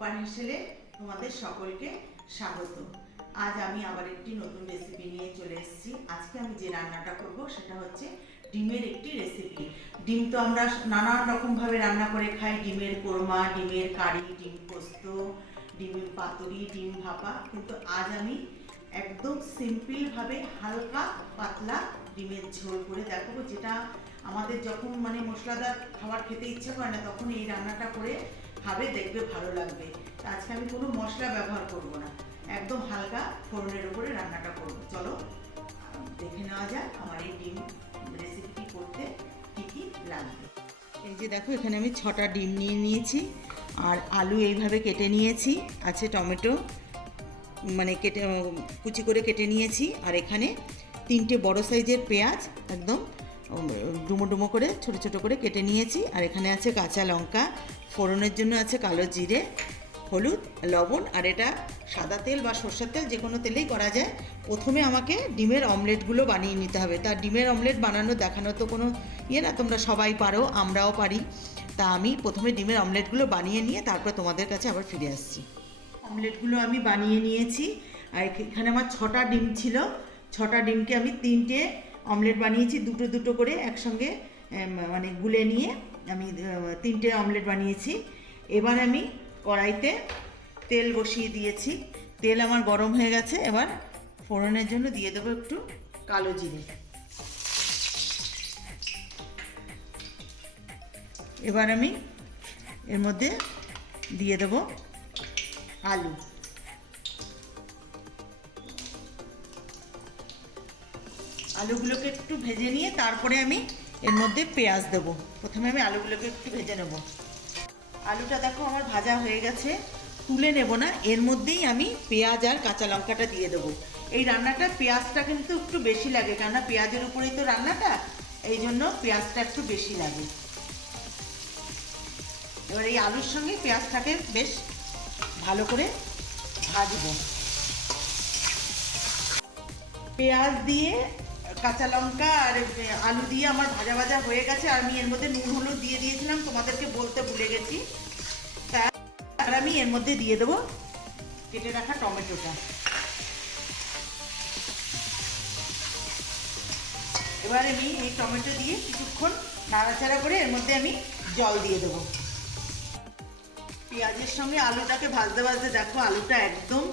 টপ্পার হেসেলে তোমাদের সকলকে স্বাগত। আজ আমি আবার একটি নতুন রেসিপি নিয়ে চলে এসেছি। আজকে আমি যে রান্নাটা করব সেটা হচ্ছে ডিমের একটি রেসিপি ডিম তো আমরা নানান রকমভাবে রান্না করে খাই। ডিমের কোরমা, ডিমের কারি, ডিম পোস্ত, ডিমের পাতুরি, ডিম ভাপা। কিন্তু আজ আমি একদম সিম্পলভাবে হালকা পাতলা ডিমের ঝোল করে দেখাবো, যেটা আমাদের যখন মানে মশলাদার খাবার খেতে ইচ্ছে করে না, তখন এই রান্নাটা করে খাবে, দেখবে ভালো লাগবে। আজকে আমি কোনো মশলা ব্যবহার করব না। একদম হালকা ফোড়নের উপরে রান্নাটা করব। চলো দেখে নেওয়া যাক আমার এই ডিম রেসিপিটি করতে কী কী লাগবে। এই যে দেখো, এখানে আমি ছটা ডিম নিয়ে নিয়েছি, আর আলু এইভাবে কেটে নিয়েছি, আছে টমেটো মানে কেটে, কুচি করে কেটে নিয়েছি, আর এখানে তিনটে বড় সাইজের পেঁয়াজ, একদম ডুমো ডুমো করে, ছোট ছোট করে কেটে নিয়েছি। আর এখানে আছে কাঁচা লঙ্কা, ফোড়নের জন্য আছে কালো জিরে, হলুদ, লবণ, আর এটা সাদা তেল বা সর্ষের তেল, যে কোনো তেলেই করা যায়। প্রথমে আমাকে ডিমের অমলেটগুলো বানিয়ে নিতে হবে। তা ডিমের অমলেট বানানো দেখানো তো কোনো ইয়ে না, তোমরা সবাই পারো, আমরাও পারি। তা আমি প্রথমে ডিমের অমলেটগুলো বানিয়ে নিয়ে তারপর তোমাদের কাছে আবার ফিরে আসছি। অমলেটগুলো আমি বানিয়ে নিয়েছি। আর এখানে আমার ছটা ডিম ছিল। ছটা ডিমকে আমি তিনটে অমলেট বানিয়েছি, দুটো দুটো করে একসঙ্গে মানে গুলে নিয়ে আমি তিনটে অমলেট বানিয়েছি। এবার আমি কড়াইতে তেল বসিয়ে দিয়েছি। তেল আমার গরম হয়ে গেছে, এবার ফোড়নের জন্য দিয়ে দেবো একটু কালো জিরে। এবার আমি এর মধ্যে দিয়ে দেবো আলু। আলুগুলোকে একটু ভেজে নিয়ে তারপরে আমি এর মধ্যে পেঁয়াজ দেবো। প্রথমে আমি আলুগুলোকে একটু ভেজে নেব। আলুটা দেখো আমার ভাজা হয়ে গেছে, তুলে নেব না, এর মধ্যেই আমি পেঁয়াজ আর কাঁচা লঙ্কাটা দিয়ে দেবো। এই রান্নাটা পেঁয়াজটা কিন্তু একটু বেশি লাগে, কেননা পেঁয়াজের উপরেই তো রান্নাটা, এই জন্য পেঁয়াজটা একটু বেশি লাগে। এবার এই আলুর সঙ্গে পেঁয়াজটাকে বেশ ভালো করে ভাজবো। পেঁয়াজ দিয়ে কাঁচা লঙ্কা আর আলু দিয়ে আমার ভাজা ভাজা হয়ে গেছে, আর আমি এর মধ্যে নুন হলুদ দিয়ে দিয়েছিলাম, তোমাদেরকে বলতে ভুলে গেছি। তা, আর আমি এর মধ্যে দিয়ে দেবো কেটে রাখা টমেটোটা। এবার আমি এই টমেটো দিয়ে কিছুক্ষণ নাড়াচাড়া করে এর মধ্যে আমি জল দিয়ে দেবো। পেঁয়াজের সঙ্গে আলুটাকে ভাজতে ভাজতে দেখো, আলুটা একদম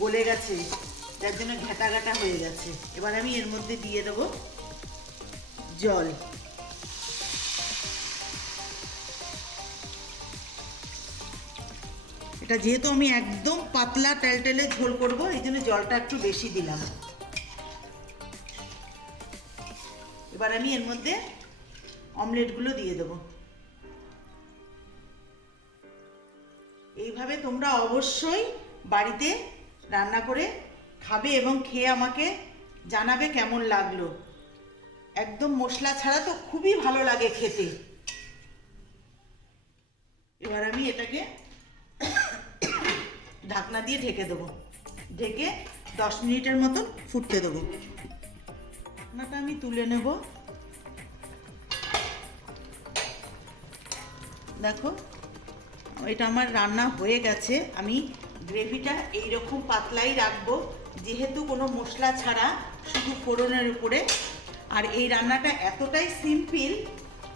গলে গেছে। যার জন্য ঘেটা ঘাটা হয়ে গেছে। এবার আমি এর মধ্যে দিয়ে দেবো জল। এটা যেহেতু আমি একদম পাতলা টেলটেলে ঝোল করব, এই জন্য জলটা একটু বেশি দিলাম। এবার আমি এর মধ্যে অমলেটগুলো দিয়ে দেবো। এইভাবে তোমরা অবশ্যই বাড়িতে রান্না করে খাবে এবং খেয়ে আমাকে জানাবে কেমন লাগল। একদম মশলা ছাড়া তো খুবই ভালো লাগে খেতে। এবার আমি এটাকে ঢাকনা দিয়ে ঢেকে দেবো। ঢেকে দশ মিনিটের মতন ফুটতে দেবো। ঢাকনাটা আমি তুলে নেব। দেখো, এটা আমার রান্না হয়ে গেছে। আমি গ্রেভিটা এইরকম পাতলাই রাখব, যেহেতু কোনো মশলা ছাড়া, শুধু ফোড়নের উপরে। আর এই রান্নাটা এতটাই সিম্পল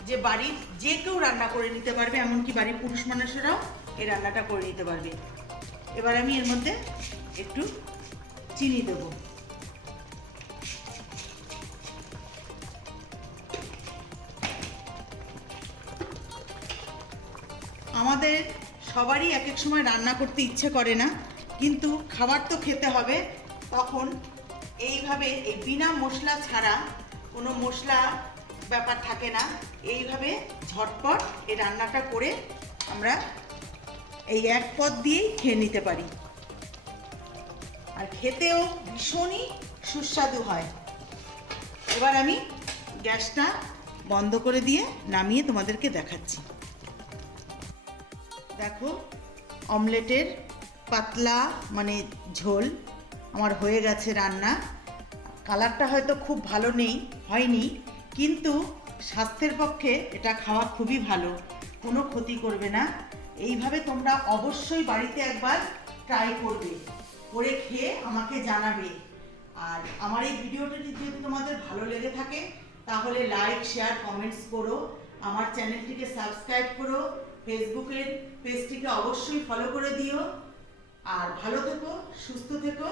যে বাড়ির যে কেউ রান্না করে নিতে পারবে, এমনকি বাড়ির পুরুষ মানুষেরাও এই রান্নাটা করে নিতে পারবে। এবার আমি এর মধ্যে একটু চিনি দেবো। আমাদের সবারই এক এক সময় রান্না করতে ইচ্ছে করে না, কিন্তু খাবার তো খেতে হবে, তখন এইভাবে এই বিনা মশলা ছাড়া কোনো মশলা ব্যাপার থাকে না, এইভাবে ঝটপট এই রান্নাটা করে আমরা এই এক পদ দিয়েই খেয়ে নিতে পারি। আর খেতেও ভীষণই সুস্বাদু হয়। এবার আমি গ্যাসটা বন্ধ করে দিয়ে নামিয়ে তোমাদেরকে দেখাচ্ছি। দেখো, অমলেটের পাতলা মানে ঝোল আমার হয়ে গেছে রান্না। কালারটা হয়তো খুব ভালো নেই, হয়নি, কিন্তু স্বাস্থ্যের পক্ষে এটা খাওয়া খুবই ভালো, কোনো ক্ষতি করবে না। এইভাবে তোমরা অবশ্যই বাড়িতে একবার ট্রাই করবে, করে খেয়ে আমাকে জানাবে। আর আমার এই ভিডিওটি যদি তোমাদের ভালো লেগে থাকে, তাহলে লাইক শেয়ার কমেন্টস করো। আমার চ্যানেলটিকে সাবস্ক্রাইব করো। ফেসবুকের পেজটিকে অবশ্যই ফলো করে দিও। আর ভালো থেকো সুস্থ থেকো।